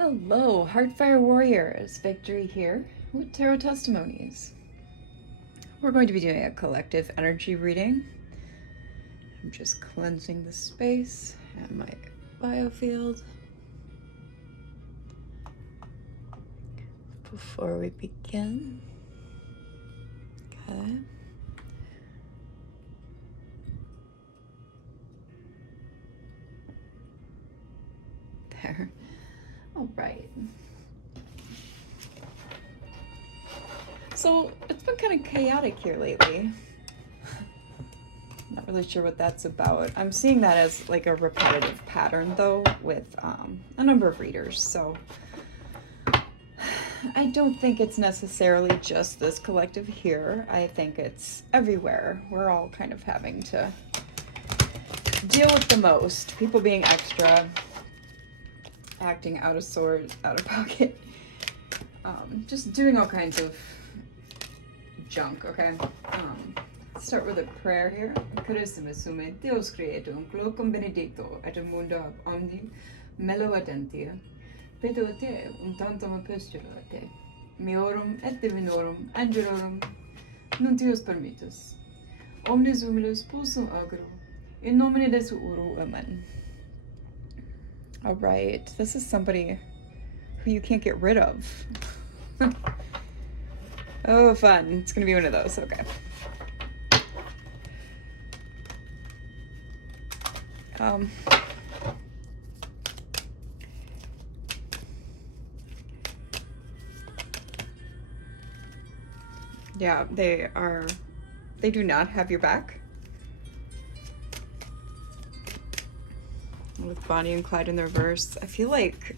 Hello, Heartfire Warriors. Victory here with Tarot Testimonies. We're going to be doing a collective energy reading. I'm just cleansing the space and my biofield before we begin. Okay. There. All right. So it's been kind of chaotic here lately. Not really sure what that's about. I'm seeing that as like a repetitive pattern though with a number of readers. So I don't think it's necessarily just this collective here. I think it's everywhere. We're all kind of having to deal with the most. People being extra, acting out of sort, out of pocket, just doing all kinds of junk, okay? Let's start with a prayer here. Carissime sume, Deus creatum, clocum benedicto, et mundo ab omni melo adentia. Pedo a te, tantum apostulo a te. Miorum et divinorum angelorum nuntius permittus. Omnes humilus pulsum agro. In nomine Jesu uru, amen. All right, this is somebody who you can't get rid of. Oh, fun. It's going to be one of those. Okay. Yeah, they do not have your back. With Bonnie and Clyde in the reverse, I feel like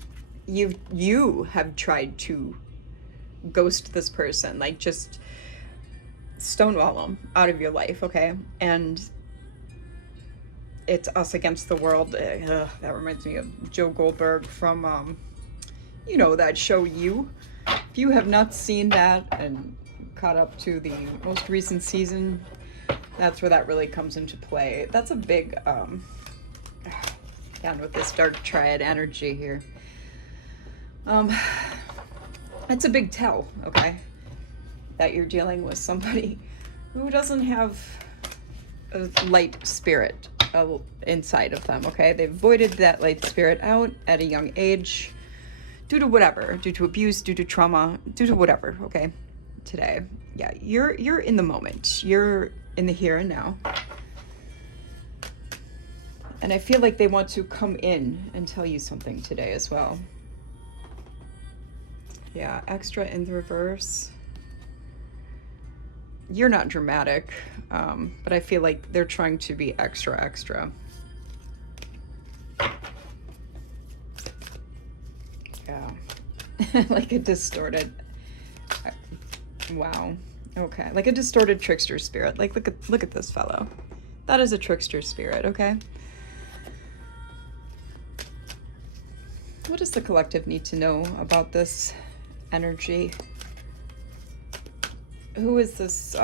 you have tried to ghost this person, like just stonewall them out of your life, okay? And it's us against the world. That reminds me of Joe Goldberg from, you know, that show You. If you have not seen that and caught up to the most recent season, that's where that really comes into play. That's a big, down with this dark triad energy here. It's a big tell, okay, that you're dealing with somebody who doesn't have a light spirit inside of them, okay? They've voided that light spirit out at a young age due to whatever, due to abuse, due to trauma, due to whatever, okay? Today, yeah, you're in the moment. You're in the here and now. And I feel like they want to come in and tell you something today as well. Yeah, extra in the reverse. You're not dramatic, but I feel like they're trying to be extra. Yeah, like a distorted, wow, okay, like a distorted trickster spirit. Like, look at this fellow. That is a trickster spirit, okay? What does the collective need to know about this energy? Who is this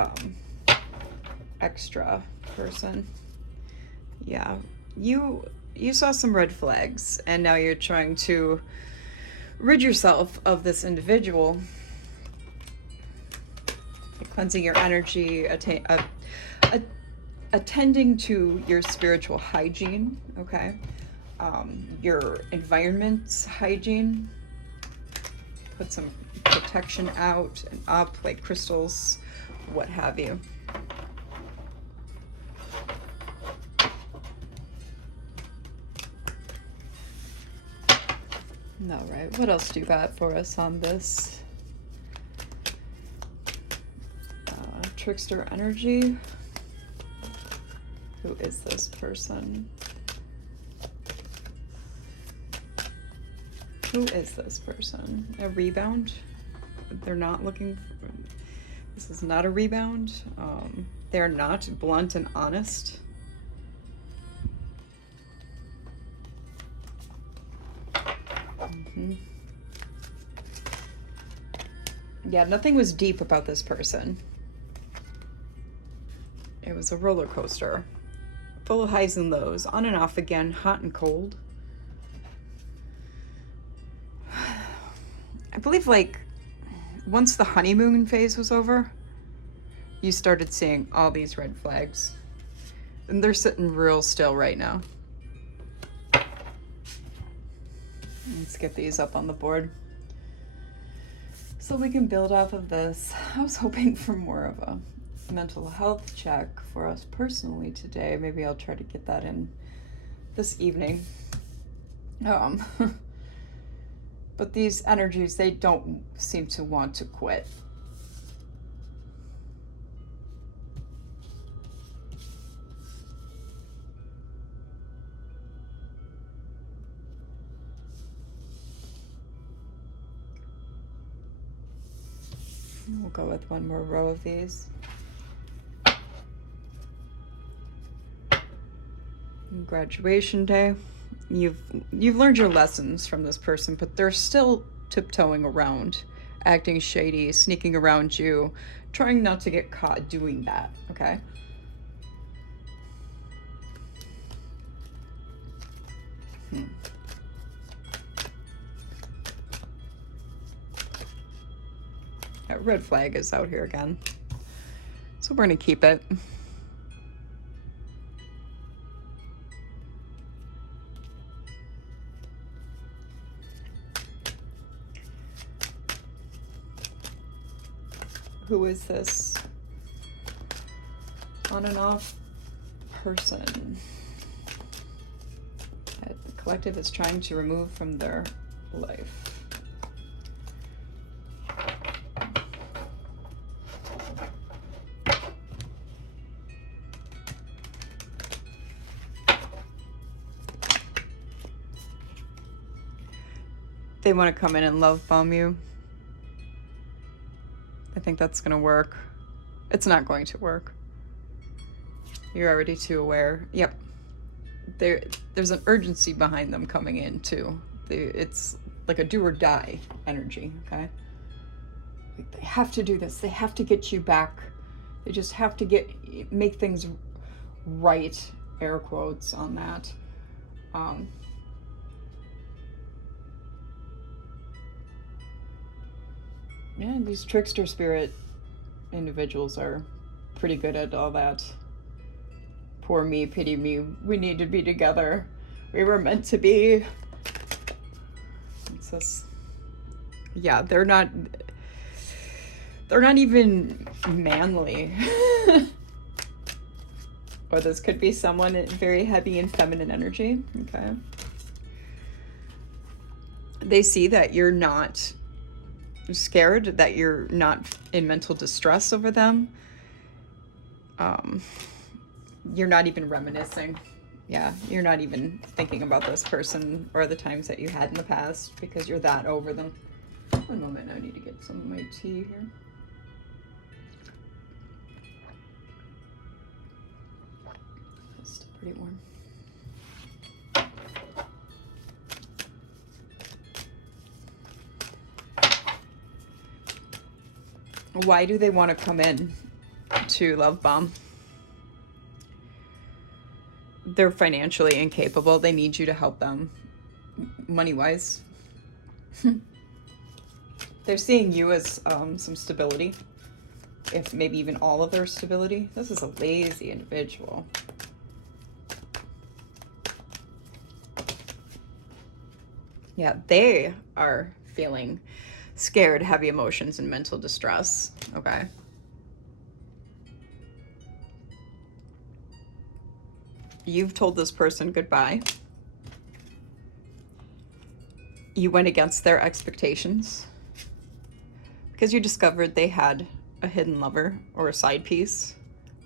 extra person? Yeah, you saw some red flags and now you're trying to rid yourself of this individual. Cleansing your energy, attending to your spiritual hygiene, okay? Your environment's hygiene. Put some protection out and up, like crystals, what have you. All right, what else do you got for us on this? Trickster energy. Who is this person? Who is this person? A rebound? They're not looking for, this is not a rebound. They're not blunt and honest. Yeah, nothing was deep about this person. It was a roller coaster, full of highs and lows, on and off again, hot and cold. I believe like once the honeymoon phase was over, you started seeing all these red flags. And they're sitting real still right now. Let's get these up on the board so we can build off of this. I was hoping for more of a mental health check for us personally today. Maybe I'll try to get that in this evening. But these energies, they don't seem to want to quit. We'll go with one more row of these. Graduation day. You've learned your lessons from this person, but they're still tiptoeing around, acting shady, sneaking around you, trying not to get caught doing that, okay? That red flag is out here again. So we're going to keep it. Who is this on and off person that the collective is trying to remove from their life? They want to come in and love bomb you. I think that's going to work. It's not going to work. You're already too aware. Yep. There's an urgency behind them coming in too. It's like a do or die energy, okay? Like they have to do this. They have to get you back. They just have to make things right, air quotes on that. Yeah, these trickster spirit individuals are pretty good at all that. Poor me, pity me, we need to be together. We were meant to be. It's this. Yeah, they're not even manly. Or this could be someone very heavy in feminine energy, okay? They see that you're not scared, that you're not in mental distress over them. You're not even reminiscing. Yeah, you're not even thinking about this person or the times that you had in the past because you're that over them. One moment, I need to get some of my tea here. It's still pretty warm. Why do they want to come in to love bomb? They're financially incapable. They need you to help them money-wise. They're seeing you as some stability, if maybe even all of their stability. This is a lazy individual. Yeah, they are feeling scared, heavy emotions, and mental distress, okay? You've told this person goodbye. You went against their expectations because you discovered they had a hidden lover or a side piece,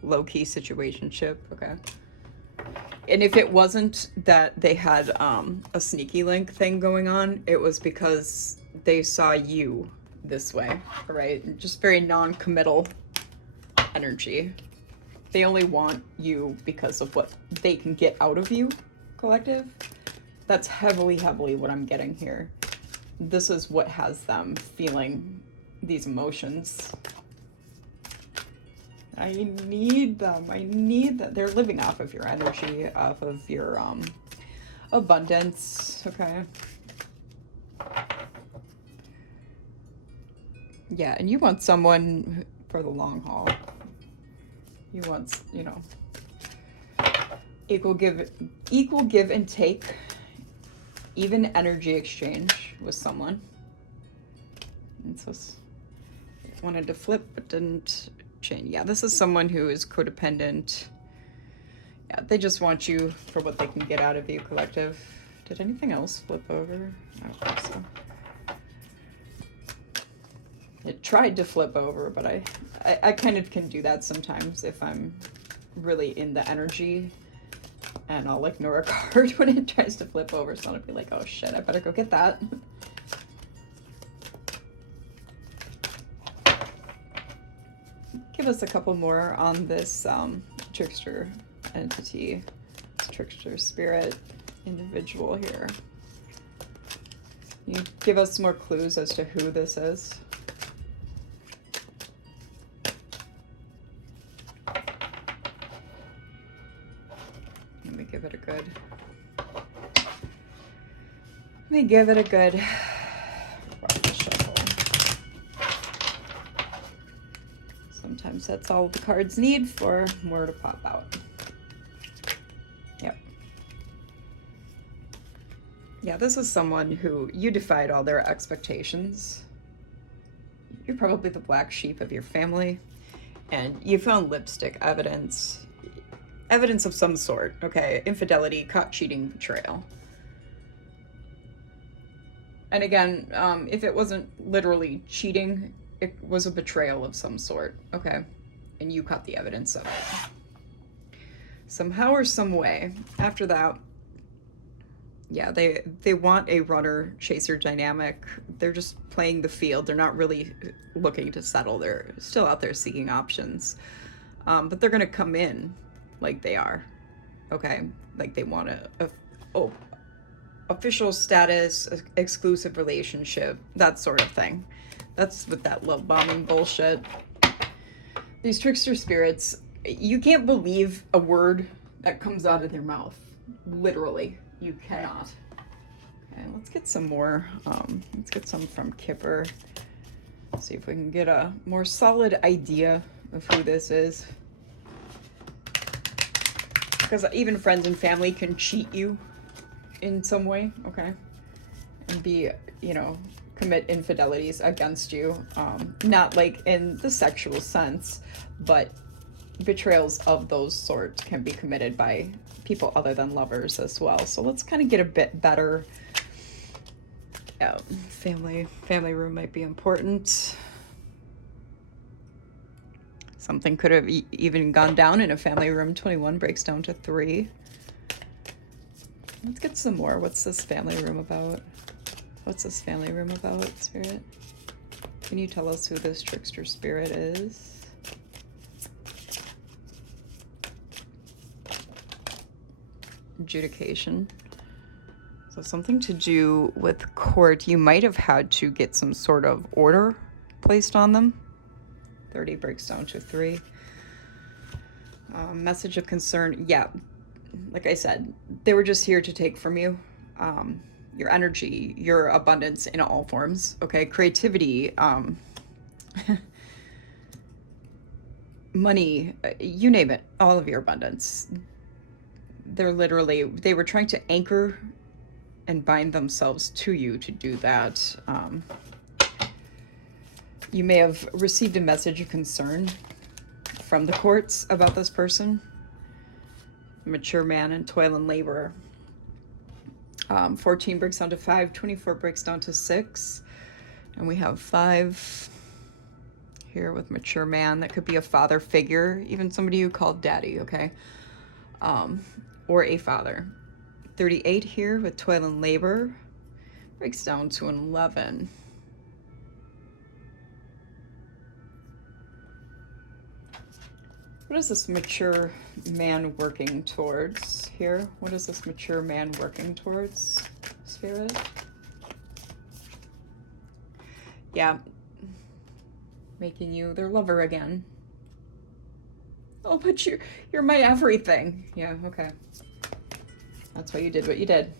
low-key situationship, okay? And if it wasn't that they had a sneaky link thing going on, it was because they saw you this way, right? Just very non-committal energy. They only want you because of what they can get out of you, collective. That's heavily what I'm getting here. This is what has them feeling these emotions. I need them. I need that. They're living off of your energy, off of your abundance, okay? Yeah, and you want someone for the long haul. You want, you know, equal give and take, even energy exchange with someone. And so wanted to flip but didn't change. Yeah, this is someone who is codependent. Yeah, they just want you for what they can get out of you, collective. Did anything else flip over? I don't think so. It tried to flip over, but I kind of can do that sometimes if I'm really in the energy, and I'll ignore a card when it tries to flip over, so I'll be like, oh shit, I better go get that. Give us a couple more on this trickster entity, trickster spirit individual here. You give us more clues as to who this is. Let me give it a good. Shuffle. Sometimes that's all the cards need for more to pop out. Yep. Yeah, this is someone who you defied all their expectations. You're probably the black sheep of your family, and you found lipstick evidence of some sort, okay? Infidelity, caught cheating, betrayal. And again, if it wasn't literally cheating, it was a betrayal of some sort, okay? And you caught the evidence of it. Somehow or some way, after that, yeah, they want a runner-chaser dynamic. They're just playing the field. They're not really looking to settle. They're still out there seeking options. But they're going to come in like they are, okay? Like they want official status, exclusive relationship, that sort of thing. That's with that love bombing bullshit. These trickster spirits, you can't believe a word that comes out of their mouth. Literally, you cannot. Okay, let's get some more. Let's get some from Kipper. See if we can get a more solid idea of who this is. Because even friends and family can cheat you in some way, okay? And be, you know, commit infidelities against you. Not like in the sexual sense, but betrayals of those sorts can be committed by people other than lovers as well. So let's kind of get a bit better. Family room might be important. Something could have even gone down in a family room. 21 breaks down to 3. Let's get some more. What's this family room about? What's this family room about, Spirit? Can you tell us who this trickster spirit is? Adjudication. So something to do with court. You might have had to get some sort of order placed on them. 30 breaks down to 3. Message of concern. Yeah, like I said, they were just here to take from you. Your energy, your abundance in all forms. Okay, creativity, money, you name it, all of your abundance. They were trying to anchor and bind themselves to you to do that. You may have received a message of concern from the courts about this person. Mature man and toil and labor. 14 breaks down to 5, 24 breaks down to 6. And we have 5 here with mature man. That could be a father figure, even somebody you called daddy, okay? Or a father. 38 here with toil and labor. Breaks down to an 11. What is this mature man working towards here? What is this mature man working towards, Spirit? Yeah. Making you their lover again. Oh, but you're my everything. Yeah, okay. That's why you did what you did.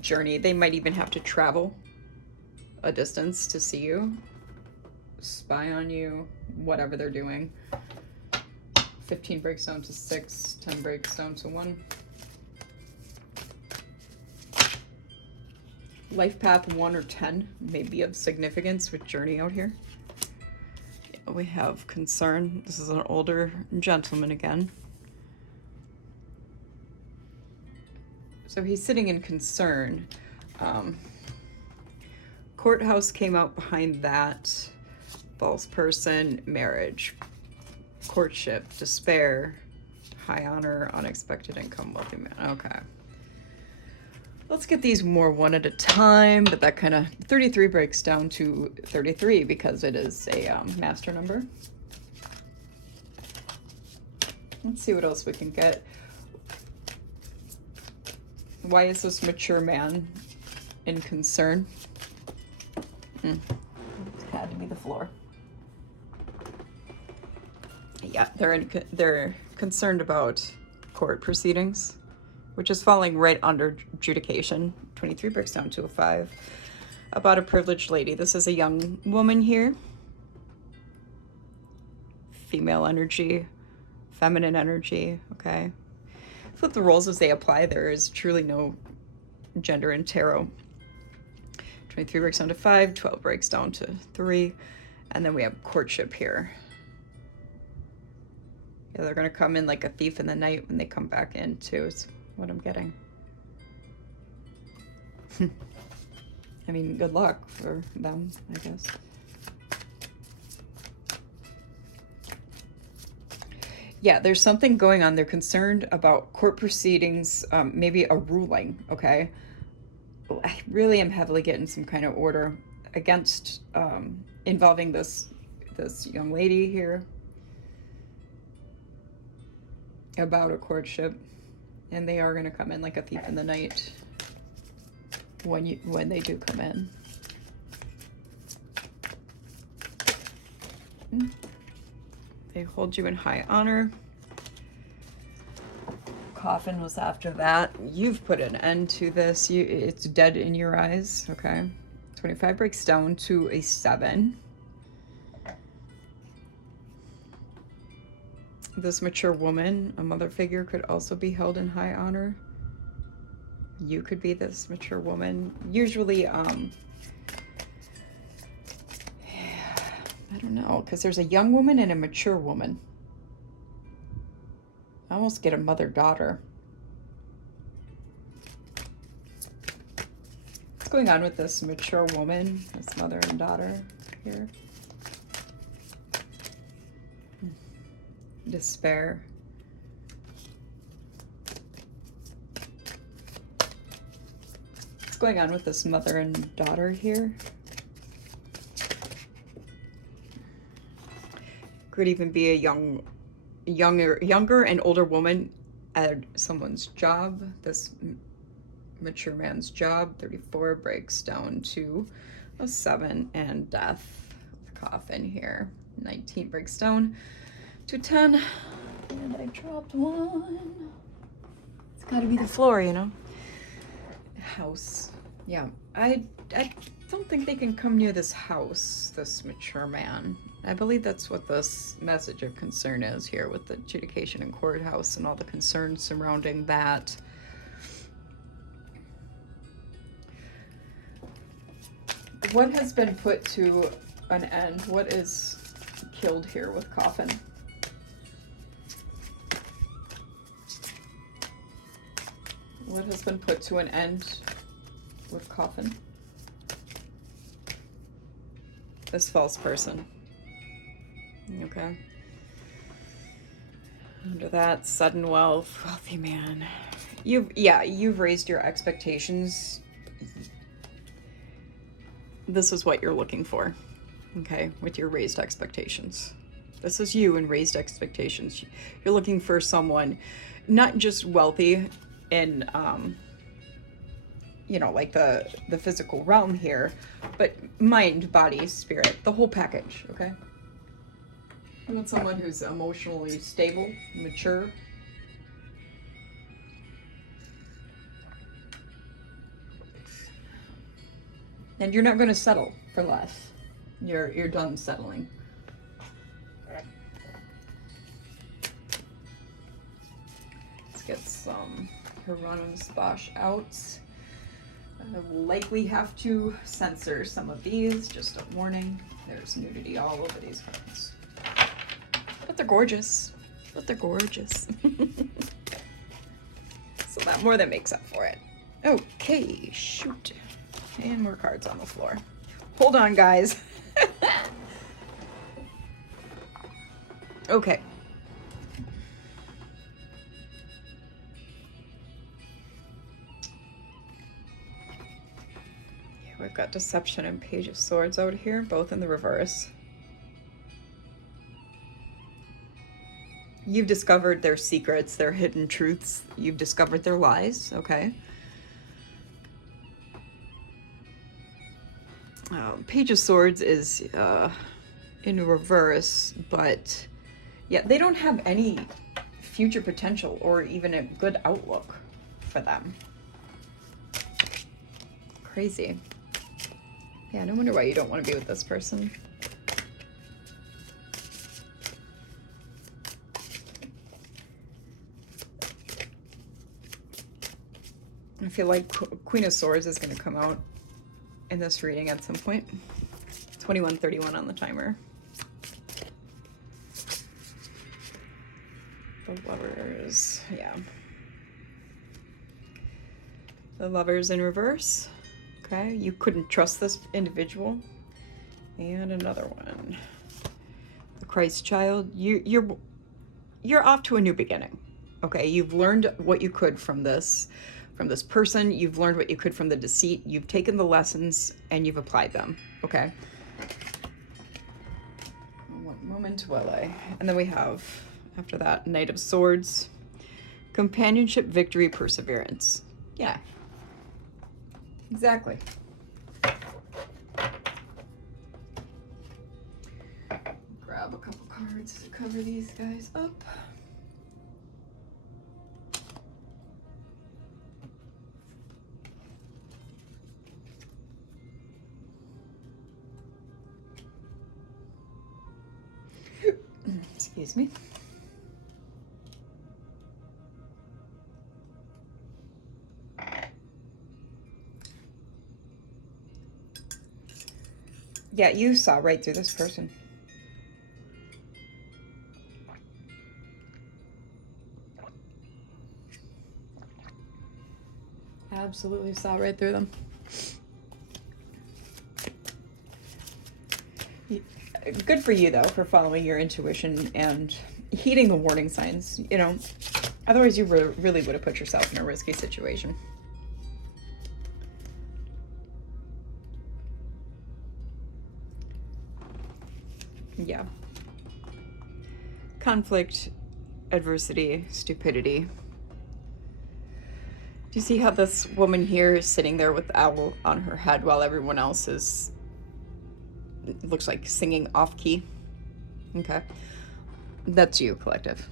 Journey. They might even have to travel a distance to see you. spy on you, whatever they're doing. 15 breaks down to 6, 10 breaks down to 1. Life path 1 or 10 may be of significance with journey out here. We have concern. This is an older gentleman again. So he's sitting in concern. Courthouse came out behind that. False person, marriage, courtship, despair, high honor, unexpected income, wealthy man. Okay. Let's get these more one at a time, but that kind of 33 breaks down to 33 because it is a master number. Let's see what else we can get. Why is this mature man in concern? It had to be the floor. Yeah, they're concerned about court proceedings, which is falling right under adjudication. 23 breaks down to a 5. About a privileged lady. This is a young woman here. Female energy, feminine energy, okay? Flip the roles as they apply. There is truly no gender in tarot. 23 breaks down to 5, 12 breaks down to 3, and then we have courtship here. Yeah, they're gonna come in like a thief in the night when they come back in too, is what I'm getting. I mean, good luck for them, I guess. Yeah, there's something going on. They're concerned about court proceedings, maybe a ruling, okay? I really am heavily getting some kind of order against involving this young lady here about a courtship, and they are going to come in like a thief in the night when they do come in. They hold you in high honor. Coffin was after that. You've put an end to this. It's dead in your eyes, okay? 25 breaks down to a 7. This mature woman, a mother figure, could also be held in high honor. You could be this mature woman. Usually, I don't know, because there's a young woman and a mature woman. I almost get a mother-daughter. What's going on with this mature woman, this mother and daughter here? Despair. What's going on with this mother and daughter here? Could even be a younger and older woman at someone's job. This mature man's job. 34 breaks down to a 7, and death. Coffin here. 19 breaks down to 10, and I dropped 1. It's got to be the floor, you know. House. Yeah, I don't think they can come near this house, this mature man. I believe that's what this message of concern is here with the adjudication and courthouse and all the concerns surrounding that. What has been put to an end? What is killed here with coffin? What has been put to an end with coffin? This false person. Okay. Under that, sudden wealth, wealthy man. You've raised your expectations. This is what you're looking for, okay, with your raised expectations. This is you and raised expectations. You're looking for someone not just wealthy in, like the physical realm here, but mind, body, spirit, the whole package, okay? I want someone who's emotionally stable, mature. And you're not going to settle for less. You're done settling. Let's get some Hieronymus Bosch out. I will likely have to censor some of these, just a warning. There's nudity all over these cards. But they're gorgeous. But they're gorgeous. So that more than makes up for it. Okay, shoot. And more cards on the floor. Hold on, guys. Okay. We've got Deception and Page of Swords out here, both in the reverse. You've discovered their secrets, their hidden truths. You've discovered their lies, okay? Page of Swords is in reverse, but yeah, they don't have any future potential or even a good outlook for them. Crazy. Yeah, no wonder why you don't want to be with this person. I feel like Queen of Swords is going to come out in this reading at some point. 21:31 on the timer. The Lovers, yeah. The Lovers in reverse. Okay, you couldn't trust this individual. And another one. The Christ Child. You're off to a new beginning. Okay, you've learned what you could from this person. You've learned what you could from the deceit. You've taken the lessons and you've applied them. Okay. One moment while and then we have, after that, Knight of Swords. Companionship, victory, perseverance. Yeah. Exactly. Grab a couple cards to cover these guys up. Excuse me. Yeah, you saw right through this person. Absolutely saw right through them. Good for you, though, for following your intuition and heeding the warning signs. You know, otherwise you really would have put yourself in a risky situation. Yeah. Conflict, adversity, stupidity. Do you see how this woman here is sitting there with the owl on her head while everyone else is, looks like, singing off key? Okay. That's you, collective.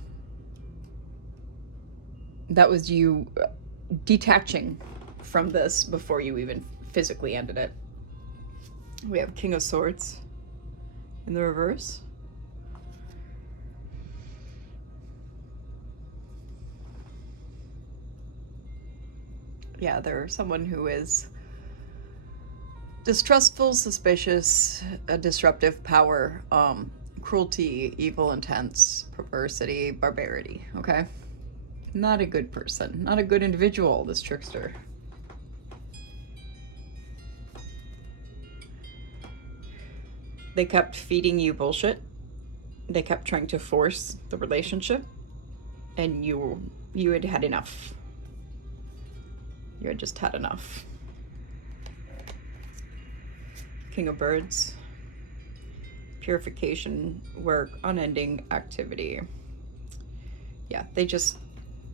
That was you detaching from this before you even physically ended it. We have King of Swords in the reverse. Yeah, there's someone who is distrustful, suspicious, a disruptive power, cruelty, evil intents, perversity, barbarity, okay? Not a good person, not a good individual, this trickster. They kept feeding you bullshit. They kept trying to force the relationship, and you had had enough. You had just had enough. King of Birds. Purification, work, unending activity. Yeah, they just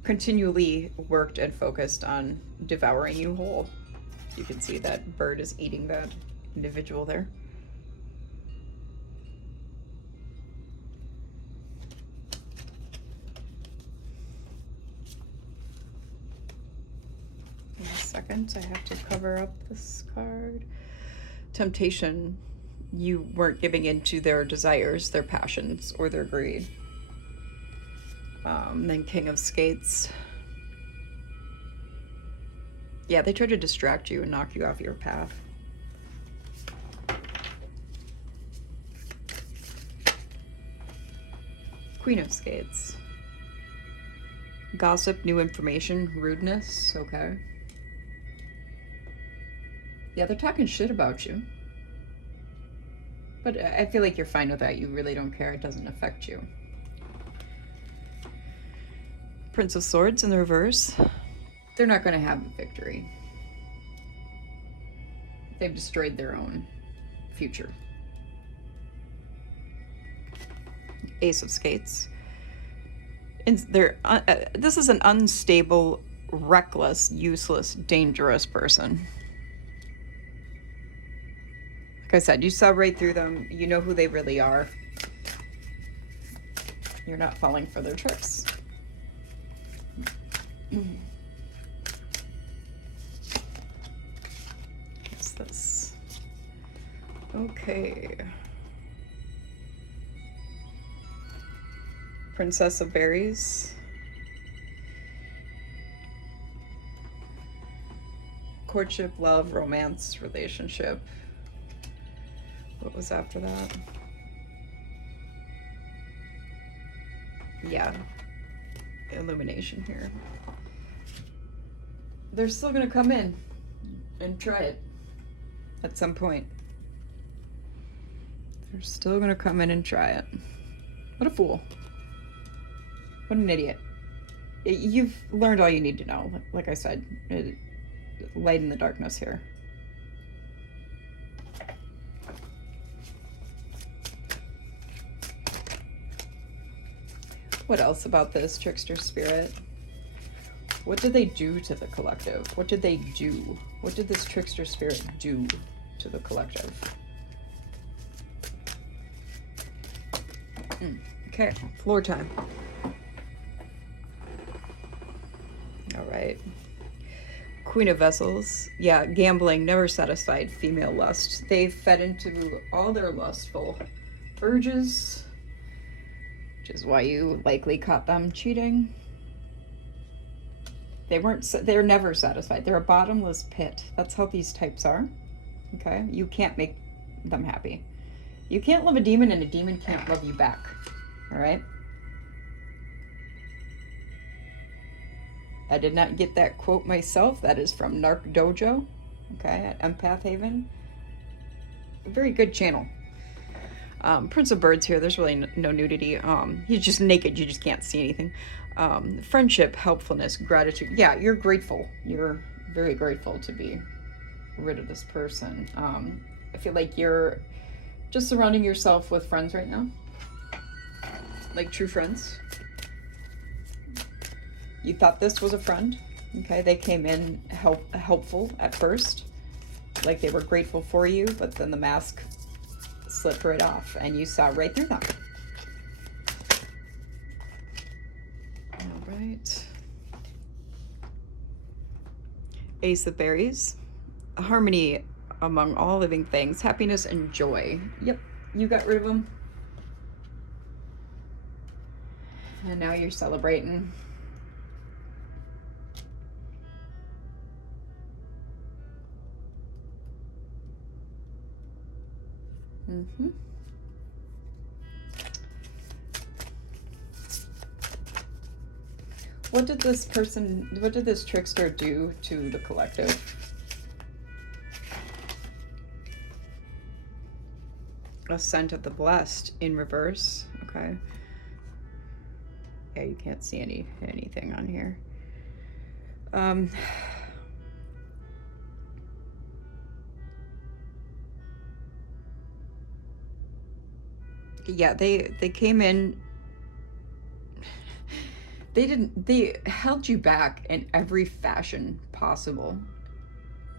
continually worked and focused on devouring you whole. You can see that bird is eating that individual there. In a second, I have to cover up this card. Temptation, You weren't giving in to their desires, their passions, or their greed. Then King of Skates. Yeah, they tried to distract you and knock you off your path. Queen of Skates. Gossip, new information, rudeness, okay. Yeah, they're talking shit about you. But I feel like you're fine with that. You really don't care. It doesn't affect you. Prince of Swords in the reverse. They're not going to have a victory. They've destroyed their own future. Ace of Skates. This is an unstable, reckless, useless, dangerous person. Like I said, you saw right through them. You know who they really are. You're not falling for their tricks. What's this? Okay. Princess of Berries. Courtship, love, romance, relationship. What was after that? Yeah. Illumination here. They're still gonna come in and try it at some point. They're still gonna come in and try it. What a fool. What an idiot. You've learned all you need to know. Like I said, light in the darkness here. What else about this trickster spirit? What did they do to the collective? What did they do? What did this trickster spirit do to the collective? Okay, floor time. All right. Queen of Vessels. Yeah, gambling, never satisfied, female lust. They fed into all their lustful urges, which is why you likely caught them cheating. They're never satisfied. They're a bottomless pit. That's how these types are. Okay? You can't make them happy. You can't love a demon and a demon can't love you back. All right? I did not get that quote myself. That is from Narc Dojo, okay, at Empath Haven. A very good channel. Prince of Birds here. There's really no nudity. He's just naked. You just can't see anything. Friendship, helpfulness, gratitude. Yeah, you're grateful. You're very grateful to be rid of this person. I feel like you're just surrounding yourself with friends right now. Like true friends. You thought this was a friend, okay? They came in helpful at first, like they were grateful for you, but then the mask slipped right off, and you saw right through them. All right. Ace of Berries. Harmony among all living things. Happiness and joy. Yep, you got rid of them. And now you're celebrating. What did this trickster do to the collective? Ascent of the Blessed in reverse. Okay. Yeah, you can't see anything on here. Yeah, they came in. They held you back in every fashion possible.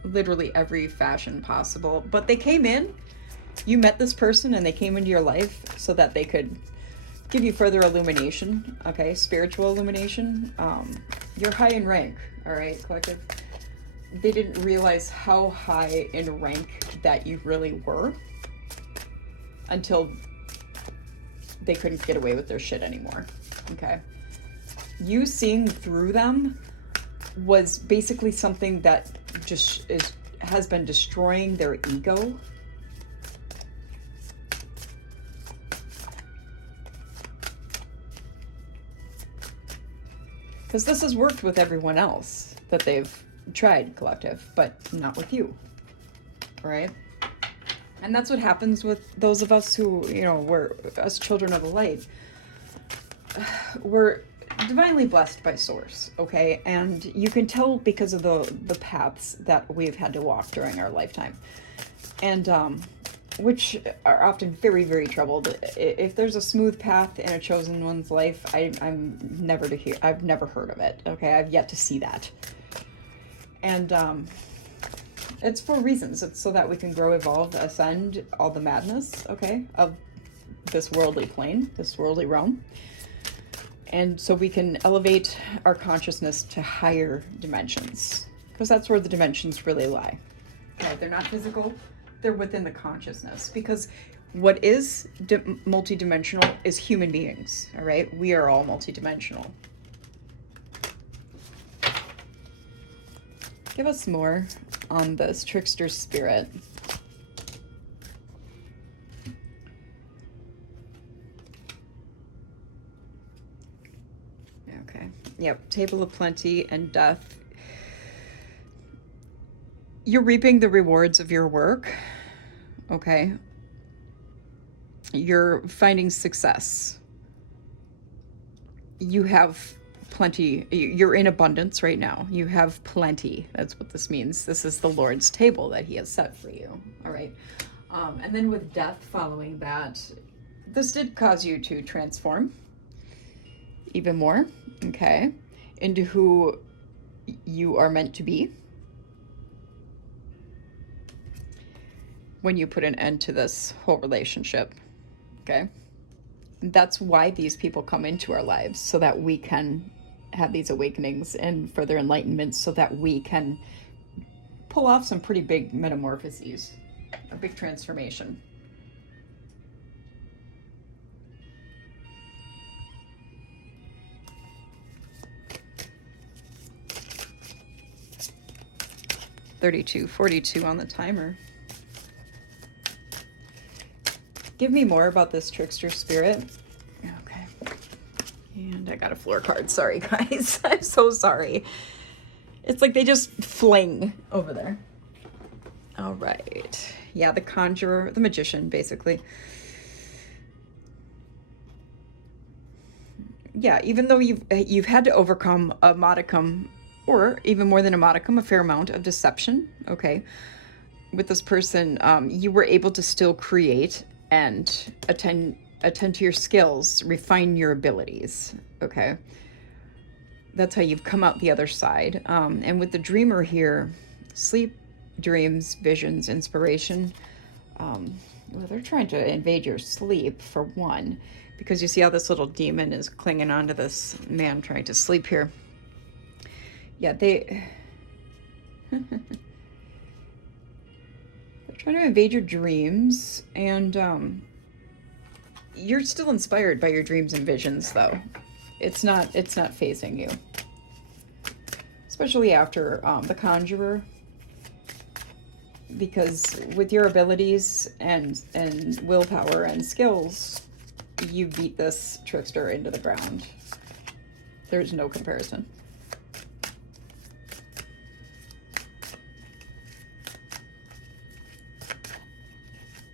Literally every fashion possible. But they came in, you met this person and they came into your life so that they could give you further illumination, okay? Spiritual illumination. You're high in rank, all right, collective? They didn't realize how high in rank that you really were. until they couldn't get away with their shit anymore. Okay? You seeing through them was basically something that just has been destroying their ego. Because this has worked with everyone else that they've tried, collective, but not with you, right? And that's what happens with those of us who, you know, we're us children of the light. We're divinely blessed by source, okay? And you can tell because of the paths that we've had to walk during our lifetime. And which are often very, very troubled. If there's a smooth path in a chosen one's life, I'm never to hear. I've never heard of it. Okay, I've yet to see that. And it's for reasons. It's so that we can grow, evolve, ascend all the madness, okay, of this worldly plane, this worldly realm. And so we can elevate our consciousness to higher dimensions, because that's where the dimensions really lie. Okay, they're not physical. They're within the consciousness, because what is multidimensional is human beings, all right? We are all multidimensional. Give us more on this trickster spirit. Okay. Yep. Table of plenty and death. You're reaping the rewards of your work, okay? You're finding success. You have plenty. You're in abundance right now. You have plenty. That's what this means. This is the Lord's table that he has set for you, all right? And then with death following that, this did cause you to transform even more, okay, into who you are meant to be. When you put an end to this whole relationship, okay? That's why these people come into our lives, so that we can have these awakenings and further enlightenment, so that we can pull off some pretty big metamorphoses, a big transformation. $32.42 on the timer. Give me more about this trickster spirit. Okay. And I got a floor card. Sorry, guys. I'm so sorry. It's like they just fling over there. All right. Yeah, the conjurer, the magician, basically. Yeah, even though you've had to overcome a modicum, or even more than a modicum, a fair amount of deception, okay, with this person, you were able to still create and attend to your skills, refine your abilities, okay? That's how you've come out the other side. And with the dreamer here, sleep, dreams, visions, inspiration, well, they're trying to invade your sleep, for one, because you see how this little demon is clinging onto this man trying to sleep here. Yeah, they're trying to invade your dreams, and you're still inspired by your dreams and visions, though. It's not phasing you, especially after the conjurer, because with your abilities and willpower and skills, you beat this trickster into the ground. There's no comparison.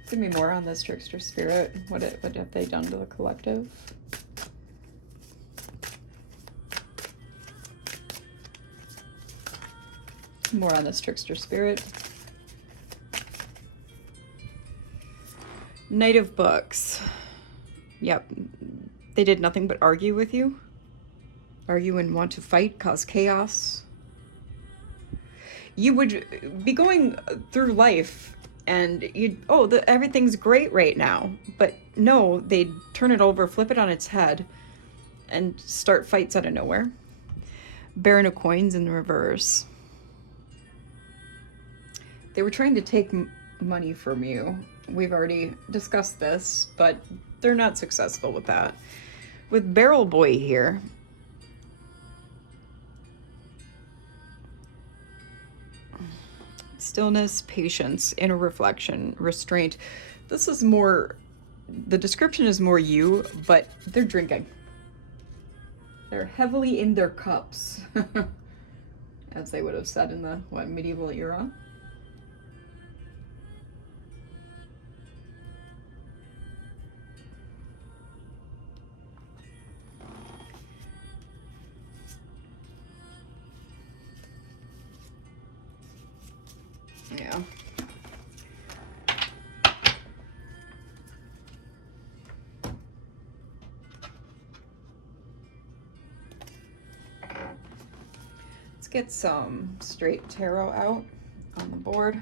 Give me more on this trickster spirit. What have they done to the collective? More on this trickster spirit. Knight of Books. Yep. They did nothing but argue with you. Argue and want to fight, cause chaos. You would be going through life and everything's great right now. But no, they'd turn it over, flip it on its head, and start fights out of nowhere. Baron of Coins in reverse. They were trying to take money from you. We've already discussed this, but they're not successful with that. With Barrel Boy here, stillness, patience, inner reflection, restraint. This is more, the description is more you, but they're drinking. They're heavily in their cups, as they would have said in the, what, medieval era? Yeah. Let's get some straight tarot out on the board.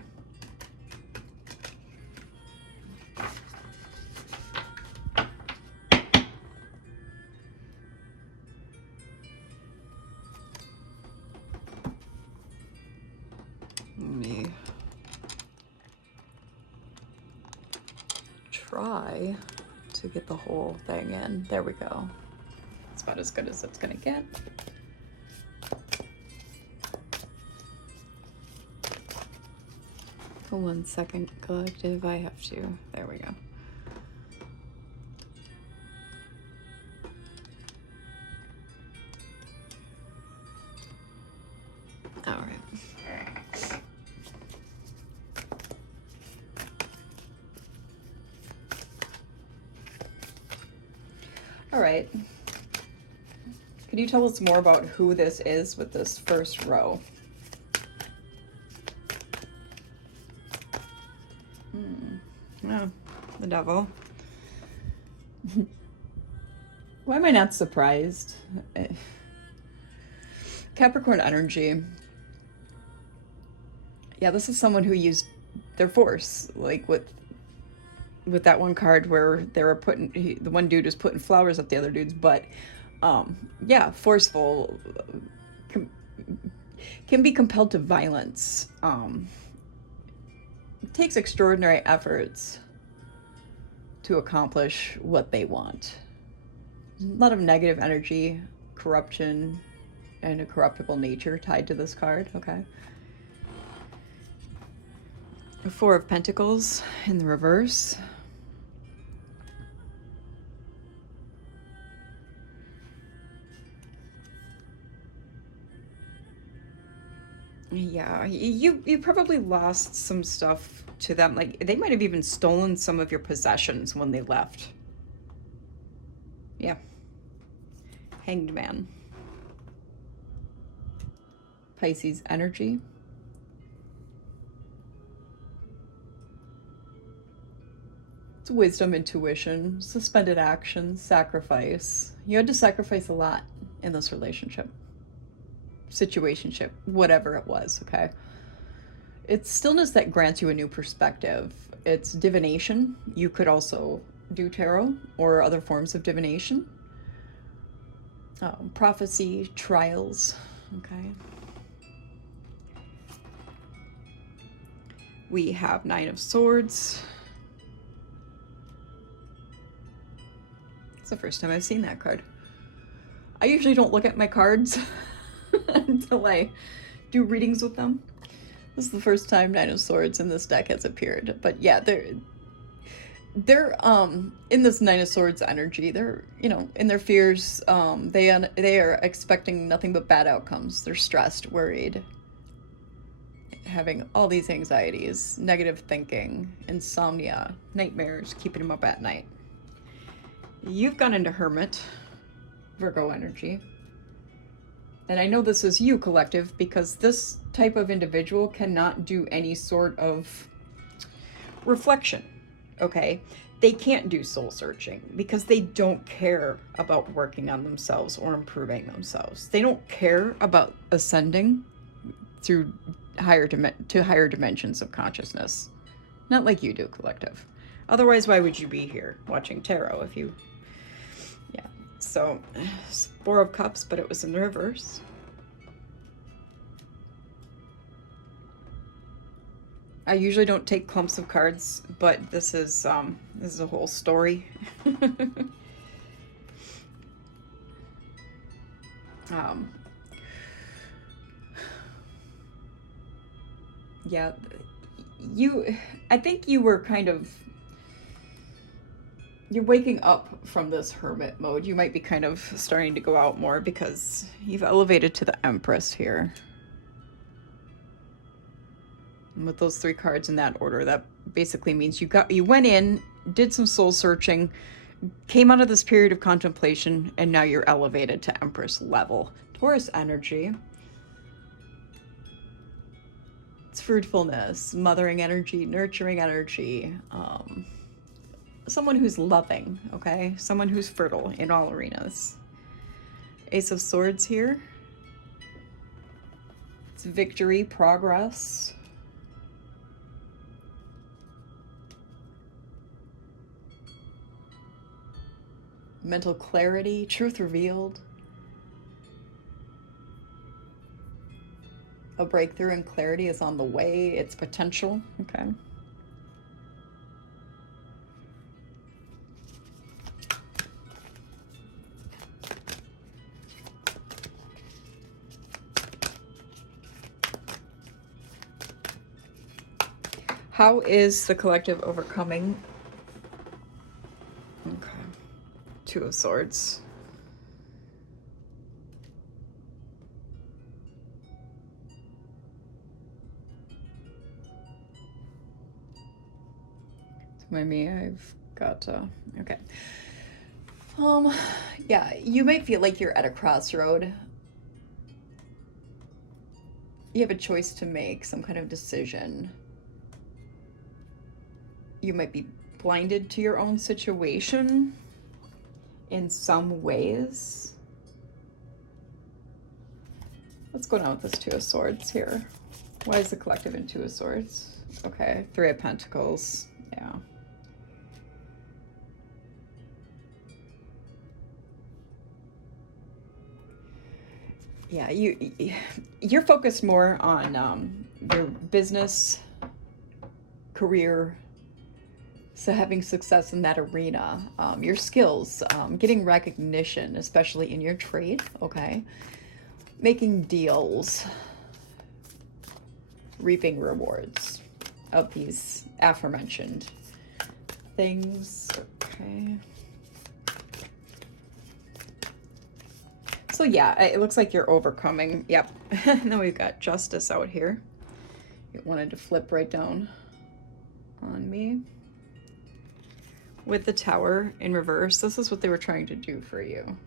Let me try to get the whole thing in. There we go. It's about as good as it's gonna get. For 1 second, collective, I have to. There we go. All right. All right. Could you tell us more about who this is with this first row? Oh, the devil. Why am I not surprised? Capricorn energy. Yeah, this is someone who used their force, like with that one card where they were putting, the one dude was putting flowers up the other dude's butt. Yeah, forceful, can be compelled to violence. It takes extraordinary efforts to accomplish what they want. A lot of negative energy, corruption, and a corruptible nature tied to this card, okay? The Four of Pentacles in the reverse. Yeah, you probably lost some stuff to them. Like, they might have even stolen some of your possessions when they left. Yeah. Hanged Man. Pisces energy. It's wisdom, intuition, suspended action, sacrifice. You had to sacrifice a lot in this relationship. Situationship, whatever it was, okay? It's stillness that grants you a new perspective. It's divination. You could also do tarot or other forms of divination. Prophecy, trials, okay? We have Nine of Swords. It's the first time I've seen that card. I usually don't look at my cards until I do readings with them. This is the first time Nine of Swords in this deck has appeared. But yeah, they're in this Nine of Swords energy. They're, you know, in their fears, they are expecting nothing but bad outcomes. They're stressed, worried, having all these anxieties, negative thinking, insomnia, nightmares, keeping them up at night. You've gone into Hermit, Virgo energy. And I know this is you, collective, because this type of individual cannot do any sort of reflection, okay? They can't do soul searching because they don't care about working on themselves or improving themselves. They don't care about ascending through higher dimensions of consciousness. Not like you do, collective. Otherwise, why would you be here watching tarot if you... Yeah, so Four of Cups, but it was in the reverse. I usually don't take clumps of cards, but this is a whole story. um, yeah, I think you were kind of, you're waking up from this hermit mode. You might be kind of starting to go out more because you've elevated to the Empress here. And with those 3 cards in that order, that basically means you went in, did some soul searching, came out of this period of contemplation, and now you're elevated to Empress level. Taurus energy. It's fruitfulness, mothering energy, nurturing energy. Someone who's loving, okay? Someone who's fertile in all arenas. Ace of Swords here. It's victory, progress. Mental clarity, truth revealed. A breakthrough and clarity is on the way. It's potential, okay? How is the collective overcoming? Okay. 2 of Swords. Maybe I've got okay. Yeah, you might feel like you're at a crossroad. You have a choice to make, some kind of decision. You might be blinded to your own situation in some ways. What's going on with this 2 of Swords here? Why is the collective in 2 of Swords? Okay, 3 of Pentacles. Yeah. Yeah, you're focused more on your business, career, so having success in that arena, your skills, getting recognition, especially in your trade, okay? Making deals, reaping rewards of these aforementioned things, okay? So yeah, it looks like you're overcoming. Yep. And then we've got Justice out here. It wanted to flip right down on me. With the Tower in reverse, this is what they were trying to do for you.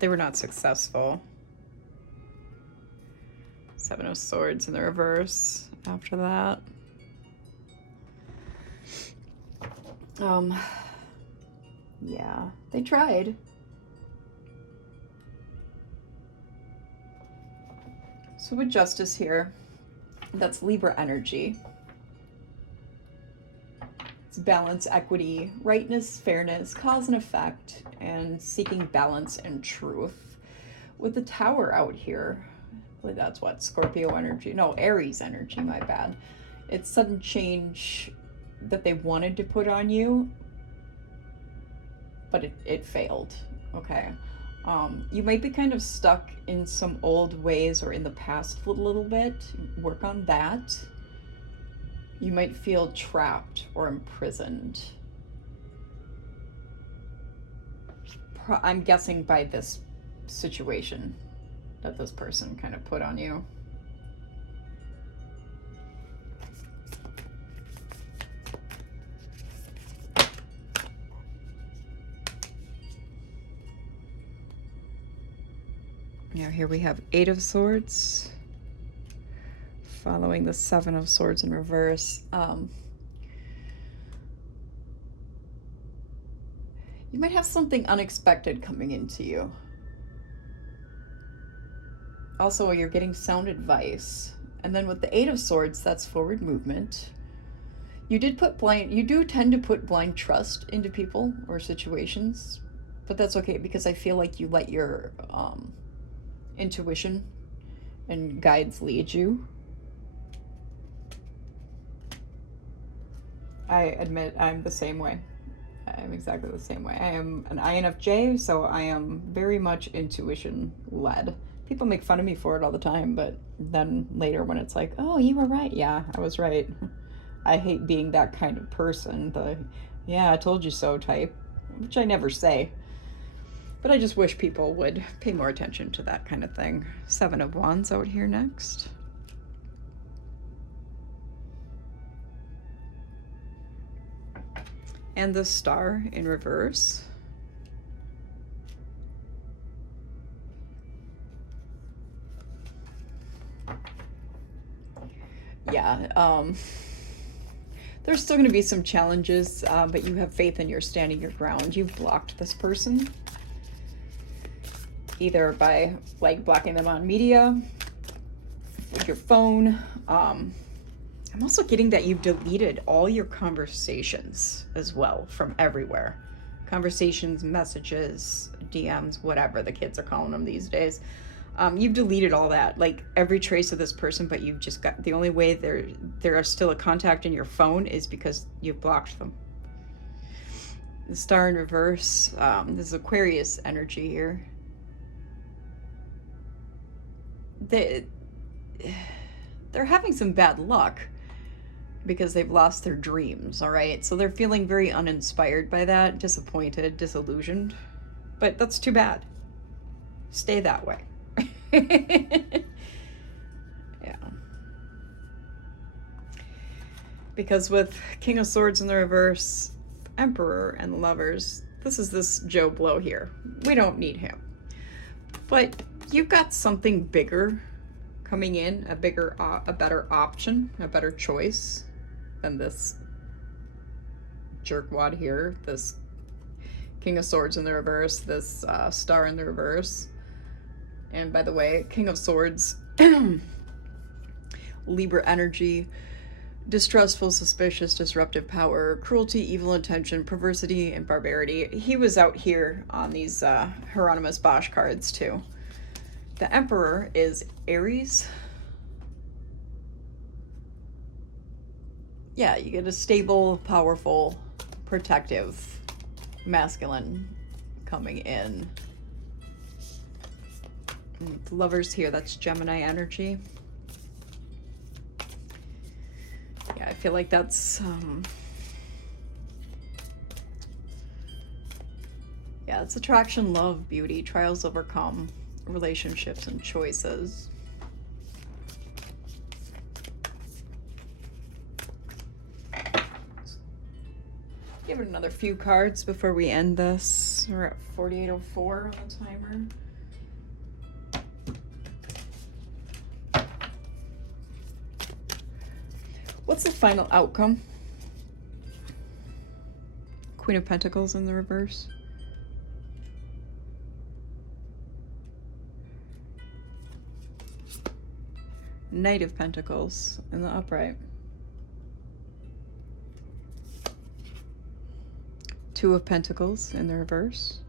They were not successful. 7 of Swords in the reverse after that. Yeah, they tried. So with Justice here, that's Libra energy. It's balance, equity, rightness, fairness, cause and effect, and seeking balance and truth. With the Tower out here, I believe that's what, Scorpio energy, no, Aries energy, my bad. It's sudden change that they wanted to put on you, but it failed, okay? You might be kind of stuck in some old ways or in the past a little bit. Work on that. You might feel trapped or imprisoned. I'm guessing by this situation that this person kind of put on you. Now here we have 8 of Swords, following the 7 of Swords in reverse. You might have something unexpected coming into you. Also, you're getting sound advice. And then with the 8 of Swords, that's forward movement. You do tend to put blind trust into people or situations, but that's okay because I feel like you let your intuition and guides lead you. I admit I'm the same way. I'm exactly the same way. I am an INFJ, so I am very much intuition led. People make fun of me for it all the time, but then later when it's like, oh, you were right. Yeah, I was right. I hate being that kind of person. The, yeah, I told you so type, which I never say. But I just wish people would pay more attention to that kind of thing. 7 of Wands out here next. And the Star in reverse. Yeah, there's still going to be some challenges, but you have faith in your standing your ground. You've blocked this person, either by like blocking them on media, with your phone. I'm also getting that you've deleted all your conversations as well from everywhere. Conversations, messages, DMs, whatever the kids are calling them these days. You've deleted all that, like every trace of this person, but you've just got, the only way there are still a contact in your phone is because you've blocked them. The Star in reverse, this is Aquarius energy here. They're having some bad luck because they've lost their dreams, all right? So they're feeling very uninspired by that, disappointed, disillusioned, but that's too bad. Stay that way. Yeah. Because with King of Swords in the reverse, Emperor and the Lovers, this is this Joe Blow here. We don't need him. But you've got something bigger coming in, a better option, a better choice than this jerkwad here, this King of Swords in the reverse, this Star in the reverse. And by the way, King of Swords, Libra energy, distrustful, suspicious, disruptive power, cruelty, evil intention, perversity, and barbarity. He was out here on these Hieronymus Bosch cards too. The Emperor is Aries. Yeah, you get a stable, powerful, protective, masculine coming in. The Lovers here, that's Gemini energy. Yeah, I feel like that's yeah, it's attraction, love, beauty, trials overcome, relationships, and choices. Give it another few cards before we end this. We're at 48:04 on the timer. What's the final outcome? Queen of Pentacles in the reverse. Knight of Pentacles in the upright. Two of Pentacles in the reverse.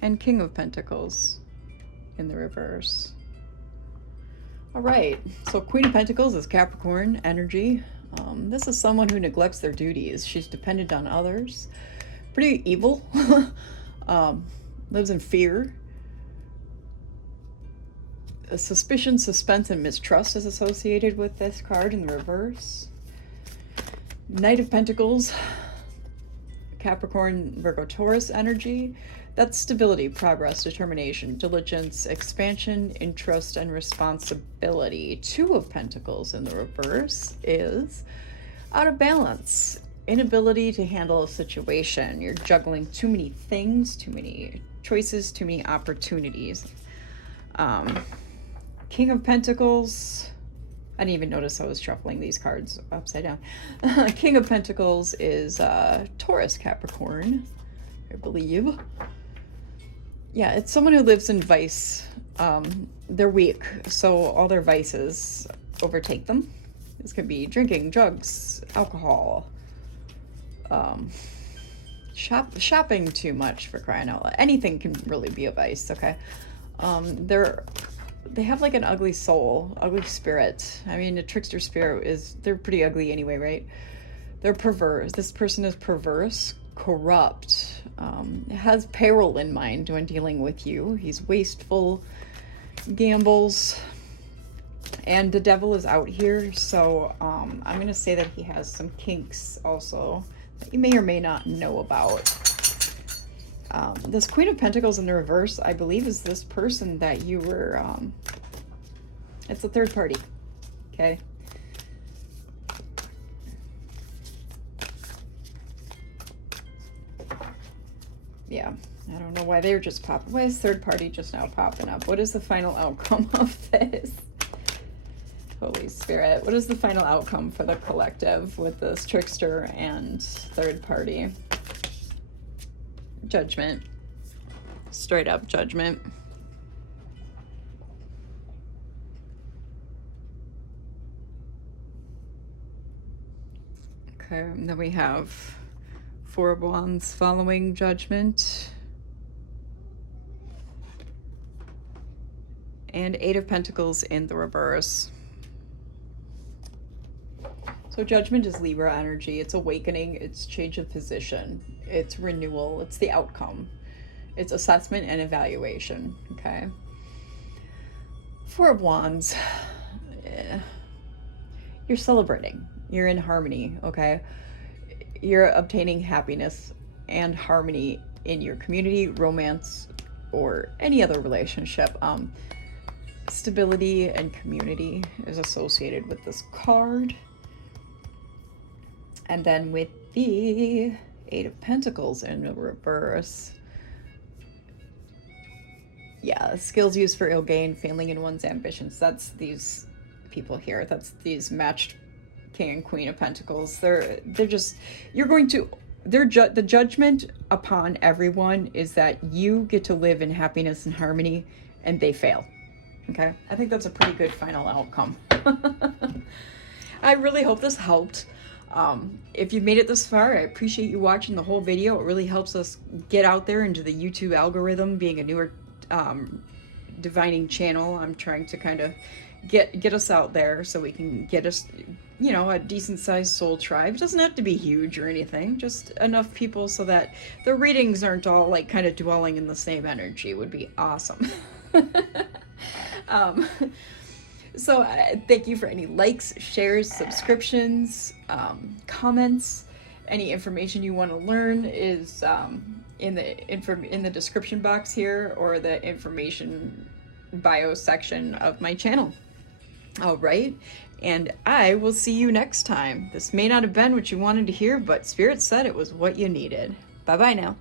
And King of Pentacles in the reverse. All right, so Queen of Pentacles is Capricorn energy. This is someone who neglects their duties. She's dependent on others. Pretty evil. Lives in fear. Suspicion, suspense, and mistrust is associated with this card in the reverse. Knight of Pentacles, Capricorn, Virgo, Taurus energy. That's stability, progress, determination, diligence, expansion, interest, and responsibility. Two of Pentacles in the reverse is out of balance, inability to handle a situation. You're juggling too many things, too many choices, too many opportunities. King of Pentacles, I didn't even notice I was shuffling these cards upside down. King of Pentacles is Taurus, Capricorn, I believe. Yeah, it's someone who lives in vice. They're weak, so all their vices overtake them. This could be drinking, drugs, alcohol, shopping too much, for crying out loud. Anything can really be a vice, okay? They're they have like an ugly soul, ugly spirit. I mean, a trickster spirit they're pretty ugly anyway, right? They're perverse. This person is perverse, corrupt, has peril in mind when dealing with you. He's wasteful, gambles, and the devil is out here. So I'm going to say that he has some kinks also that you may or may not know about. This Queen of Pentacles in the reverse, I believe, is this person that you were, it's a third party, okay? Yeah, I don't know why they're just popping. Why is third party just now popping up? What is the final outcome of this? Holy Spirit, what is the final outcome for the collective with this trickster and third party? Judgment. Straight up judgment. Okay, and then we have Four of Wands following judgment. And Eight of Pentacles in the reverse. So judgment is Libra energy. It's awakening. It's change of position. It's renewal. It's the outcome. It's assessment and evaluation. Okay. Four of Wands. You're celebrating. You're in harmony. Okay. You're obtaining happiness and harmony in your community, romance, or any other relationship. Stability and community is associated with this card. And then with the Eight of Pentacles in the reverse. Yeah, skills used for ill gain, failing in one's ambitions. That's these people here. That's these matched King and Queen of Pentacles. They're just, you're going to, the judgment upon everyone is that you get to live in happiness and harmony and they fail. Okay? I think that's a pretty good final outcome. I really hope this helped. If you made it this far, I appreciate you watching the whole video. It really helps us get out there into the YouTube algorithm, being a newer divining channel. I'm trying to kind of get us out there so we can get us, you know, a decent sized soul tribe. It doesn't have to be huge or anything, just enough people so that the readings aren't all like kind of dwelling in the same energy. Would be awesome. So thank you for any likes, shares, subscriptions, comments. Any information you want to learn is in the description box here, or the information bio section of my channel. All right, and I will see you next time. This may not have been what you wanted to hear, but Spirit said it was what you needed. Bye bye now.